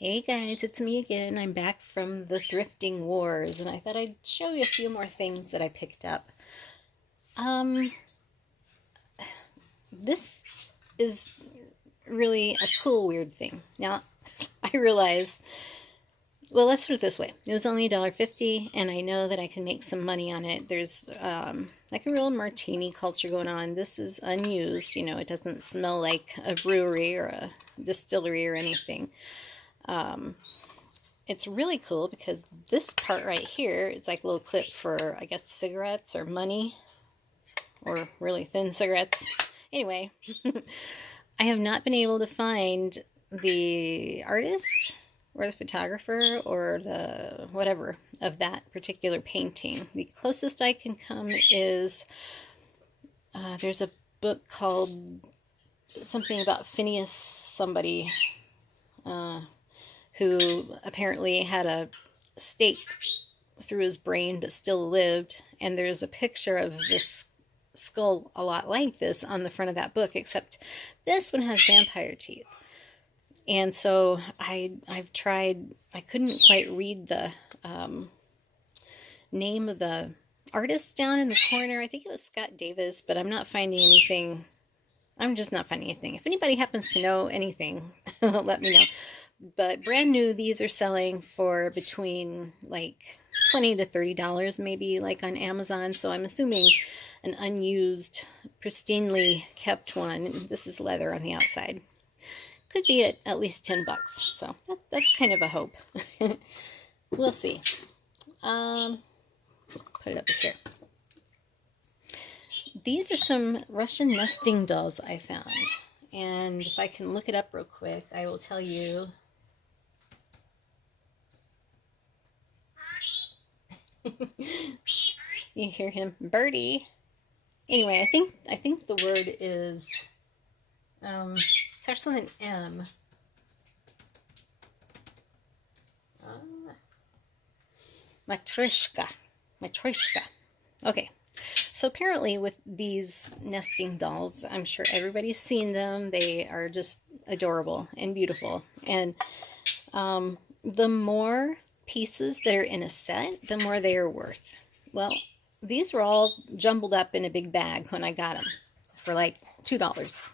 Hey guys, it's me again. I'm back from the thrifting wars, and I thought I'd show you a few more things that I picked up. Um, this is really a cool, weird thing. Now, I realize, well, let's put it this way. It was only $1.50, and I know that I can make some money on it. There's like a real martini culture going on. This is unused, it doesn't smell like a brewery or a distillery or anything. It's really cool because this part right here is like a little clip for, I guess, cigarettes or money or really thin cigarettes. Anyway, I have not been able to find the artist or the photographer or the whatever of that particular painting. The closest I can come is there's a book called something about Phineas somebody. Who apparently had a stake through his brain but still lived. And there's a picture of this skull a lot like this on the front of that book, except this one has vampire teeth. And so I've tried, I couldn't quite read the name of the artist down in the corner. I think it was Scott Davis, but I'm not finding anything. I'm just not finding anything. If anybody happens to know anything, let me know. But brand new, these are selling for between like $20 to $30 maybe, like on Amazon. So I'm assuming an unused, pristinely kept one. This is leather on the outside. Could be at least $10. So that's kind of a hope. We'll see. Put it up here. These are some Russian nesting dolls I found. And if I can look it up real quick, I will tell you. You hear him, Birdie. Anyway, I think the word is starts with an M. Matryoshka. Okay. So apparently with these nesting dolls, I'm sure everybody's seen them. They are just adorable and beautiful. And the more pieces that are in a set, the more they are worth. Well, these were all jumbled up in a big bag when I got them for like $2.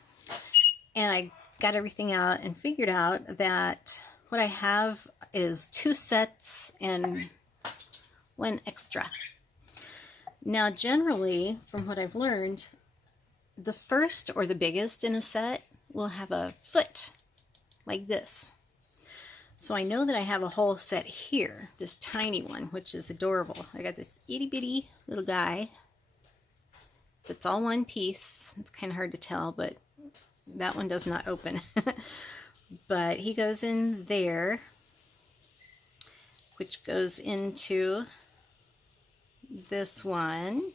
And I got everything out and figured out that what I have is 2 sets and 1 extra. Now, generally, from what I've learned, the first or the biggest in a set will have a foot like this. So I know that I have a whole set here, this tiny one, which is adorable. I got this itty bitty little guy that's all one piece. It's kind of hard to tell, but that one does not open. But he goes in there, which goes into this one.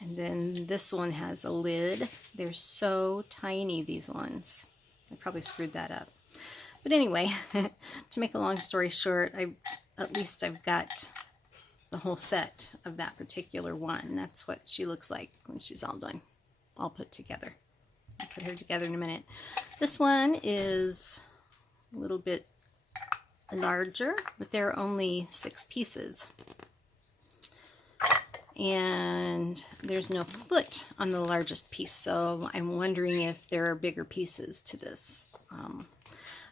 And then this one has a lid. They're so tiny, these ones. I probably screwed that up. But anyway, to make a long story short, at least I've got the whole set of that particular one. That's what she looks like when she's all done, all put together. I'll put her together in a minute. This one is a little bit larger, but there are only 6 pieces. And there's no foot on the largest piece, so I'm wondering if there are bigger pieces to this.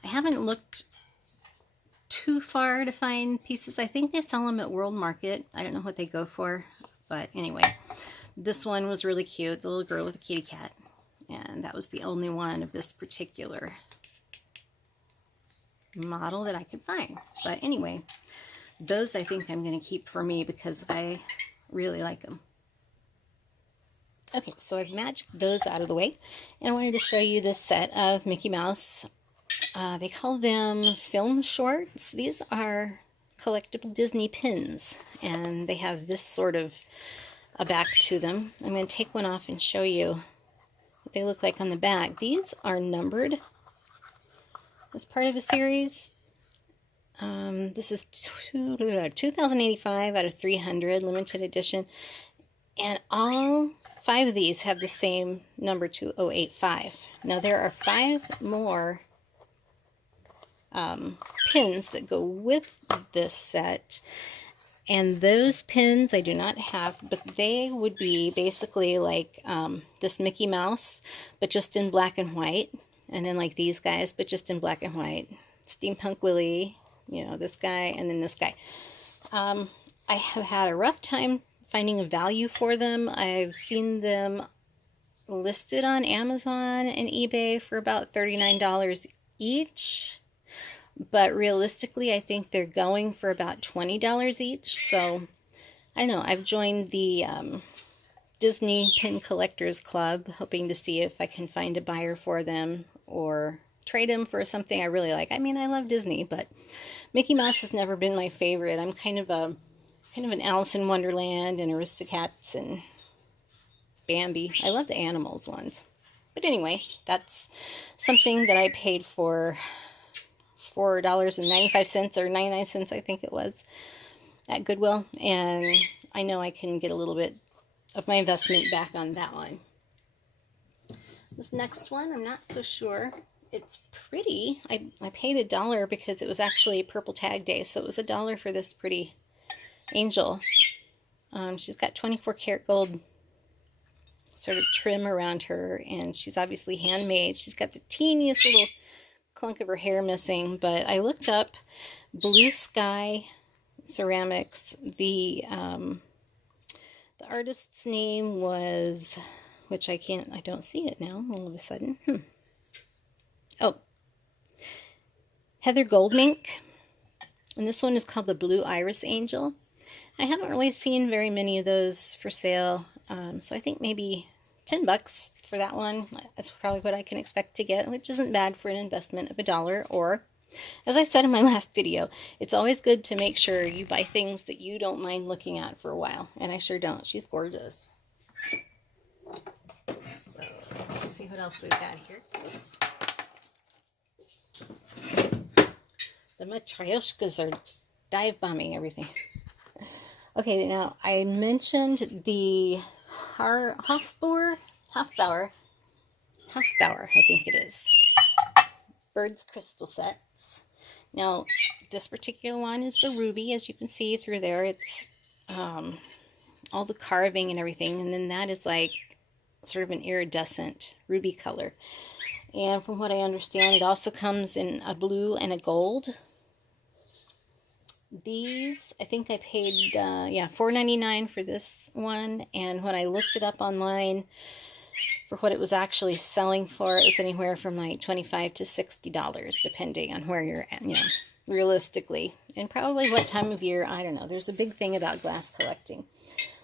I haven't looked too far to find pieces. I think they sell them at World Market. I don't know what they go for, but anyway, this one was really cute, the little girl with a kitty cat, and that was the only one of this particular model that I could find. But anyway, those I think I'm going to keep for me because I really like them. Okay, so I've magicked those out of the way, and I wanted to show you this set of Mickey Mouse. They call them film shorts. These are collectible Disney pins, and they have this sort of a back to them. I'm going to take one off and show you what they look like on the back. These are numbered as part of a series. This is 2085 out of 300, limited edition. And all 5 of these have the same number, 2085. Now there are 5 more pins that go with this set. And those pins I do not have, but they would be basically like this Mickey Mouse, but just in black and white. And then like these guys, but just in black and white. Steampunk Willie, you know, this guy, and then this guy. I have had a rough time finding a value for them. I've seen them listed on Amazon and eBay for about $39 each. But realistically, I think they're going for about $20 each. So, I don't know. I've joined the Disney Pin Collectors Club, hoping to see if I can find a buyer for them or trade them for something I really like. I mean, I love Disney, but Mickey Mouse has never been my favorite. I'm kind of an Alice in Wonderland and Aristocats and Bambi. I love the animals ones. But anyway, that's something that I paid for $4.95 or 99 cents, I think it was, at Goodwill. And I know I can get a little bit of my investment back on that one. This next one, I'm not so sure. It's pretty. I paid $1 because it was actually Purple Tag Day, so it was $1 for this pretty angel. She's got 24 karat gold sort of trim around her, and she's obviously handmade. She's got the teeniest little clunk of her hair missing, but I looked up Blue Sky Ceramics. The artist's name was, which I don't see it now all of a sudden. Oh, Heather Goldmink, and this one is called the Blue Iris Angel. I haven't really seen very many of those for sale, so I think maybe $10 for that one. That's probably what I can expect to get, which isn't bad for an investment of $1. Or, as I said in my last video, it's always good to make sure you buy things that you don't mind looking at for a while, and I sure don't. She's gorgeous. So, let's see what else we've got here. Oops. The Matryoshkas are dive bombing everything. Okay, now I mentioned the Hofbauer, I think it is. Bird's crystal sets. Now, this particular one is the ruby, as you can see through there. It's all the carving and everything, and then that is like sort of an iridescent ruby color. And from what I understand, it also comes in a blue and a gold. These, I think I paid, $4.99 for this one. And when I looked it up online for what it was actually selling for, it was anywhere from like $25 to $60, depending on where you're at, realistically. And probably what time of year, I don't know. There's a big thing about glass collecting.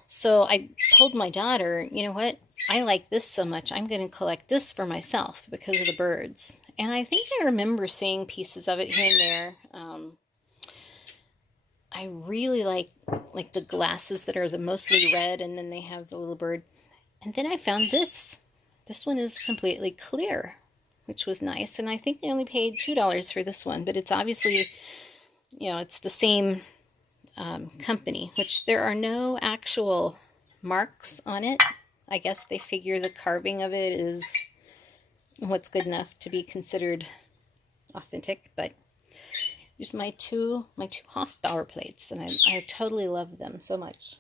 So I told my daughter, you know what? I like this so much, I'm going to collect this for myself because of the birds. And I think I remember seeing pieces of it here and there. I really like the glasses that are the mostly red, and then they have the little bird. And then I found this. This one is completely clear, which was nice. And I think I only paid $2 for this one, but it's obviously, it's the same company, which there are no actual marks on it. I guess they figure the carving of it is what's good enough to be considered authentic, but here's my two Hofbauer plates, and I totally love them so much.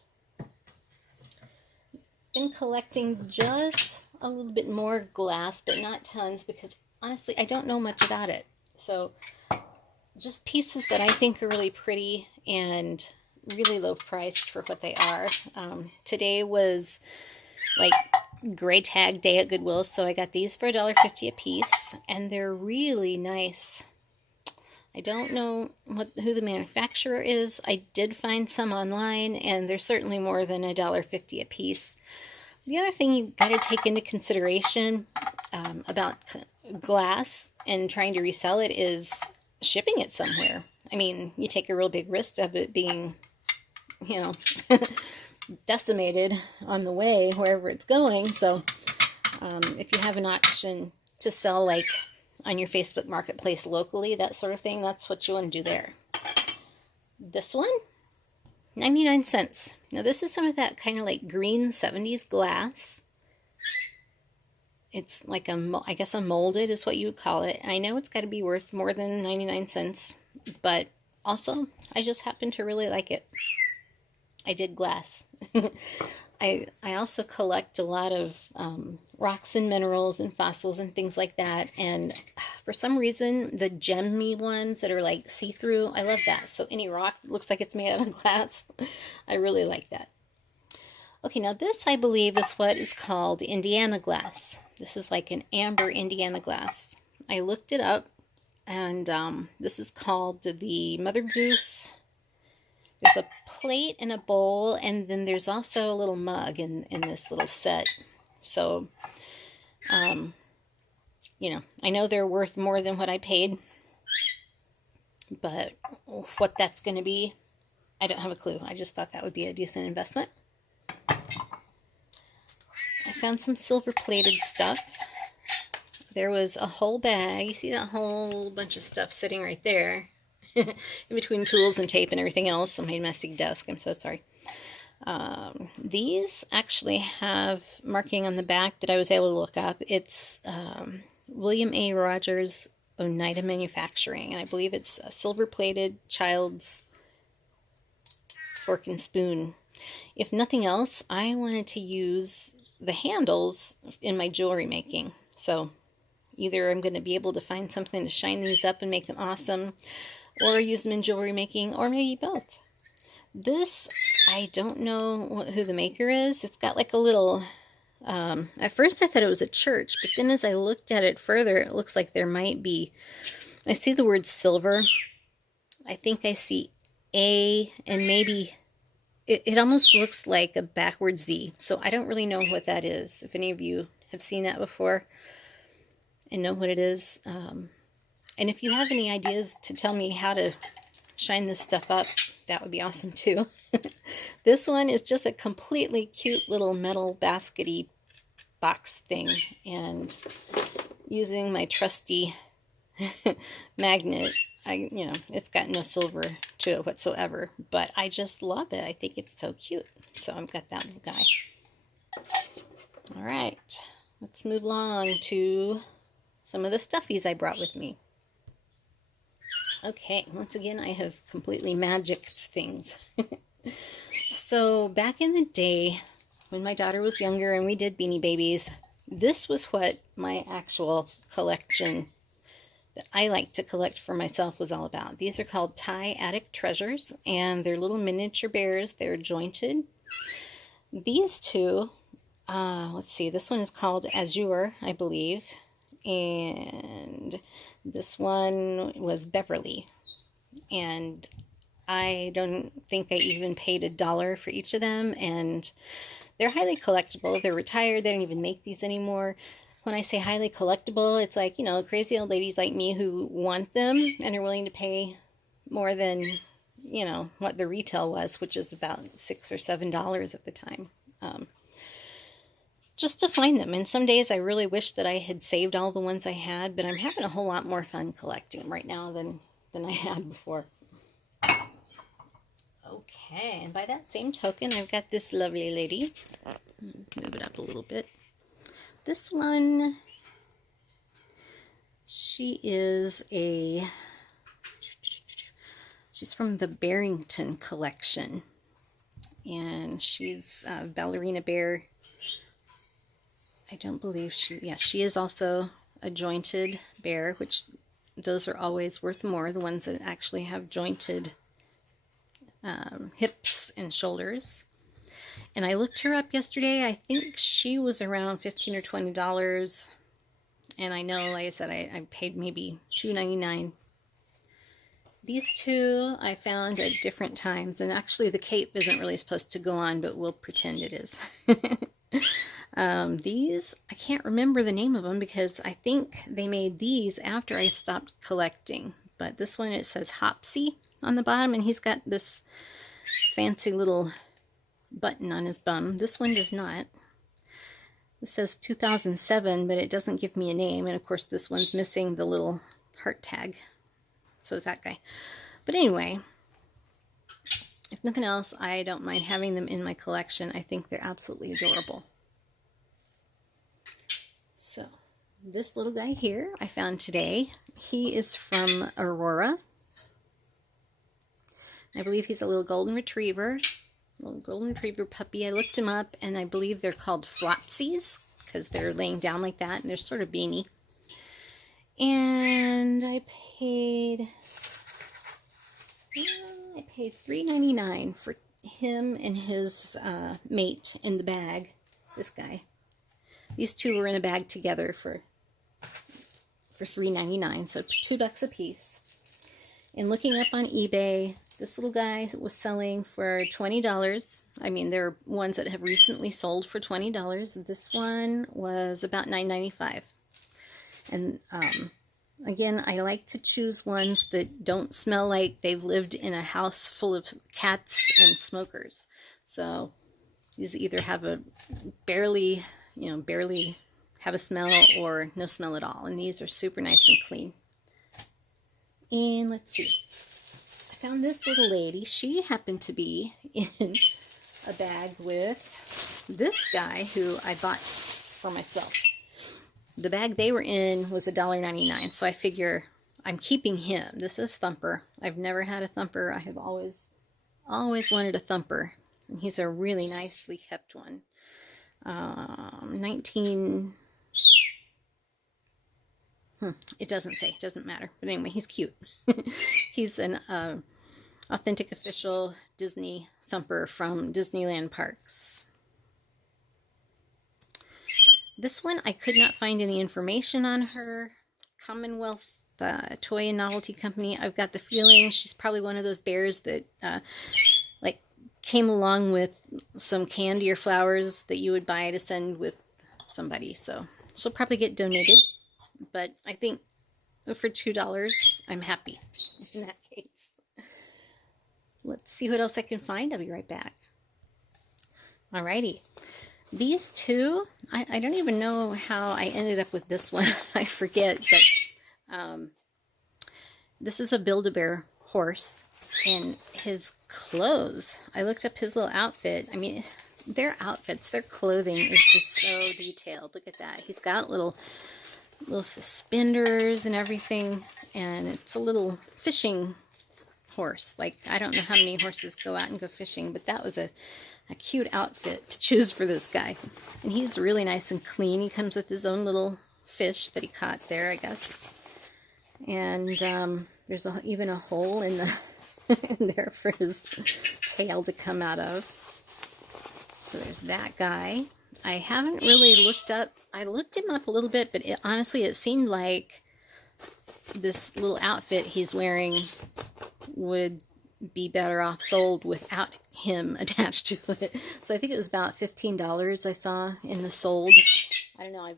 Been collecting just a little bit more glass, but not tons, because honestly, I don't know much about it. So just pieces that I think are really pretty and really low priced for what they are. Today was like gray tag day at Goodwill, so I got these for $1.50 a piece, and they're really nice. I don't know who the manufacturer is. I did find some online, and they're certainly more than $1.50 a piece. The other thing you've got to take into consideration about glass and trying to resell it is shipping it somewhere. I mean, you take a real big risk of it being, decimated on the way, wherever it's going. So if you have an option to sell, like, on your Facebook Marketplace locally, that sort of thing, that's what you want to do there. This one, 99 cents. Now, this is some of that kind of like green 70s glass. It's like I guess a molded is what you would call it. I know it's got to be worth more than 99 cents, but also I just happen to really like it. I did glass. I also collect a lot of rocks and minerals and fossils and things like that. And for some reason, the gemmy ones that are like see-through, I love that. So any rock that looks like it's made out of glass, I really like that. Okay, now this I believe is what is called Indiana glass. This is like an amber Indiana glass. I looked it up, and this is called the Mother Goose. There's a plate and a bowl, and then there's also a little mug in this little set. So, you know, I know they're worth more than what I paid, but what that's going to be, I don't have a clue. I just thought that would be a decent investment. I found some silver-plated stuff. There was a whole bag. You see that whole bunch of stuff sitting right there in between tools and tape and everything else on my messy desk. I'm so sorry. These actually have marking on the back that I was able to look up. It's William A. Rogers Oneida Manufacturing, and I believe it's a silver-plated child's fork and spoon. If nothing else, I wanted to use the handles in my jewelry making. So either I'm going to be able to find something to shine these up and make them awesome, or use them in jewelry making, or maybe both. This, I don't know who the maker is. It's got like a little, at first I thought it was a church, but then as I looked at it further, it looks like there might be, I see the word silver. I think I see A, and maybe, it almost looks like a backward Z. So I don't really know what that is. If any of you have seen that before and know what it is. And if you have any ideas to tell me how to shine this stuff up, that would be awesome too. This one is just a completely cute little metal baskety box thing. And using my trusty magnet, it's got no silver to it whatsoever, but I just love it. I think it's so cute. So I've got that little guy. All right, let's move along to some of the stuffies I brought with me. Okay, once again, I have completely magicked things. So back in the day, when my daughter was younger and we did Beanie Babies, this was what my actual collection that I like to collect for myself was all about. These are called Thai Attic Treasures, and they're little miniature bears. They're jointed. These two, let's see, this one is called Azure, I believe, and this one was Beverly, and I don't think I even paid $1 for each of them, and they're highly collectible. They're retired. They don't even make these anymore. When I say highly collectible, it's like, crazy old ladies like me who want them and are willing to pay more than, what the retail was, which is about $6 or $7 at the time. Just to find them. And some days I really wish that I had saved all the ones I had, but I'm having a whole lot more fun collecting them right now than I had before. Okay, and by that same token, I've got this lovely lady. Move it up a little bit. This one, she's from the Barrington collection, and she's a ballerina bear. I don't believe she is also a jointed bear, which those are always worth more, the ones that actually have jointed hips and shoulders. And I looked her up yesterday. I think she was around $15 or $20. And I know, like I said, I paid maybe $2.99. These two I found at different times. And actually the cape isn't really supposed to go on, but we'll pretend it is. These, I can't remember the name of them because I think they made these after I stopped collecting. But this one, it says Hopsy on the bottom, and he's got this fancy little button on his bum. This one does not. It says 2007, but it doesn't give me a name. And of course, this one's missing the little heart tag. So is that guy. But anyway, if nothing else, I don't mind having them in my collection. I think they're absolutely adorable. So This little guy here I found today. He is from Aurora. I believe he's a little golden retriever. Little golden retriever puppy. I looked him up, and I believe they're called flopsies because they're laying down like that, and they're sort of beanie. And I paid $3.99 for him and his mate in the bag. This guy. These two were in a bag together for $3.99, so $2 a piece. And looking up on eBay, this little guy was selling for $20. I mean, there are ones that have recently sold for $20. This one was about $9.95. And again, I like to choose ones that don't smell like they've lived in a house full of cats and smokers. So these either have a barely have a smell or no smell at all. And these are super nice and clean. And let's see. I found this little lady. She happened to be in a bag with this guy who I bought for myself. The bag they were in was $1.99, so I figure I'm keeping him. This is Thumper. I've never had a Thumper. I have always wanted a Thumper. And he's a really nicely kept one. 19... it doesn't say. It doesn't matter. But anyway, he's cute. He's an authentic official Disney Thumper from Disneyland Parks. This one, I could not find any information on her. Commonwealth Toy and Novelty Company. I've got the feeling she's probably one of those bears that like came along with some candy or flowers that you would buy to send with somebody. So she'll probably get donated. But I think for $2, I'm happy in that case. Let's see what else I can find. I'll be right back. Alrighty. These two, I don't even know how I ended up with this one. I forget. But this is a Build-A-Bear horse. And his clothes, I looked up his little outfit. I mean, their outfits, their clothing is just so detailed. Look at that. He's got little suspenders and everything, and it's a little fishing horse. Like, I don't know how many horses go out and go fishing, but that was a cute outfit to choose for this guy. And he's really nice and clean. He comes with his own little fish that he caught there, I guess. And there's even a hole in there for his tail to come out of. So there's that guy. I haven't really looked up, I looked him up a little bit, but honestly it seemed like this little outfit he's wearing would be better off sold without him attached to it. So I think it was about $15 I saw in the sold. I don't know,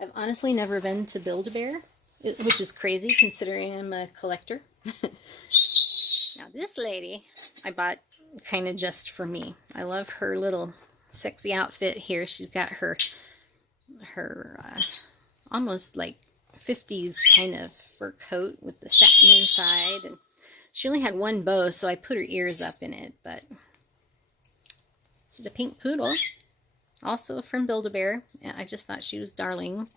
I've honestly never been to Build-A-Bear, which is crazy considering I'm a collector. Now this lady I bought kind of just for me. I love her little sexy outfit here. She's got her almost like 50s kind of fur coat with the satin inside, and she only had one bow, so I put her ears up in it. But she's a pink poodle, also from Build-A-Bear. I just thought she was darling.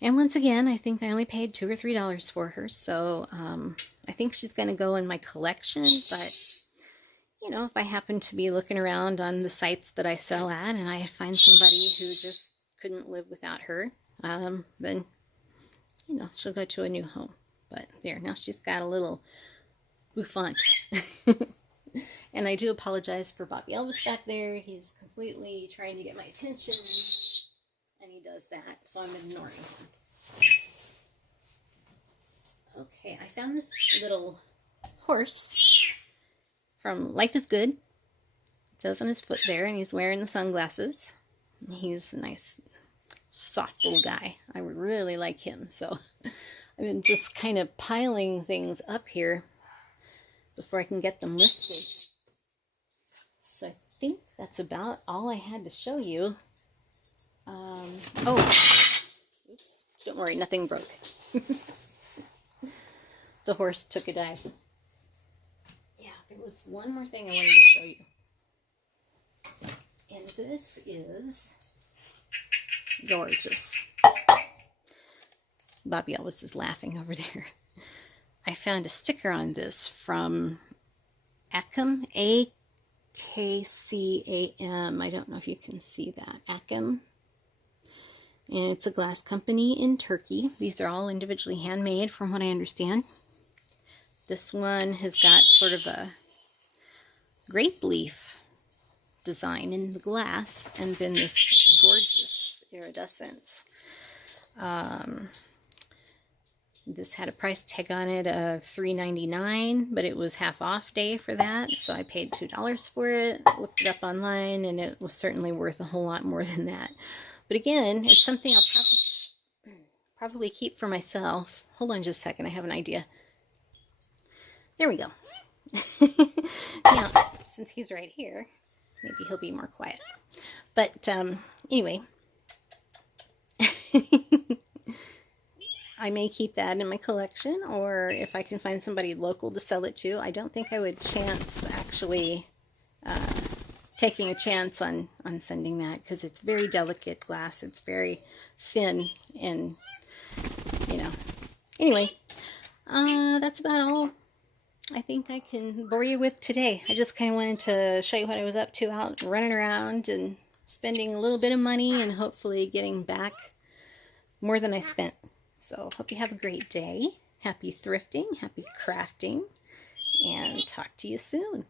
And once again, I think I only paid $2 or $3 for her, so I think she's going to go in my collection. But you know, if I happen to be looking around on the sites that I sell at and I find somebody who just couldn't live without her, then, you know, she'll go to a new home. But there, now she's got a little bouffant. And I do apologize for Bobby Elvis back there. He's completely trying to get my attention, and he does that, so I'm ignoring him. Okay, I found this little horse from Life is Good. It says on his foot there, and he's wearing the sunglasses. He's a nice, soft little guy. I would really like him. So I've been just kind of piling things up here before I can get them listed. So I think that's about all I had to show you. Oops. Don't worry, nothing broke. The horse took a dive. There was one more thing I wanted to show you. And this is gorgeous. Bobby always is laughing over there. I found a sticker on this from Ackham, A-K-C-A-M. I don't know if you can see that. Ackham. And it's a glass company in Turkey. These are all individually handmade from what I understand. This one has got sort of a grape leaf design in the glass, and then this gorgeous iridescence. This had a price tag on it of $3.99, but it was half off day for that, so I paid $2 for it. Looked it up online, and it was certainly worth a whole lot more than that. But again, it's something I'll probably keep for myself. Hold on just a second, I have an idea. There we go. Now, since he's right here, maybe he'll be more quiet. But anyway, I may keep that in my collection, or if I can find somebody local to sell it to. I don't think I would chance actually taking a chance on sending that, because it's very delicate glass. It's very thin, and you know. Anyway, that's about all I think I can bore you with today. I just kind of wanted to show you what I was up to out running around and spending a little bit of money and hopefully getting back more than I spent. So hope you have a great day. Happy thrifting, happy crafting, and talk to you soon.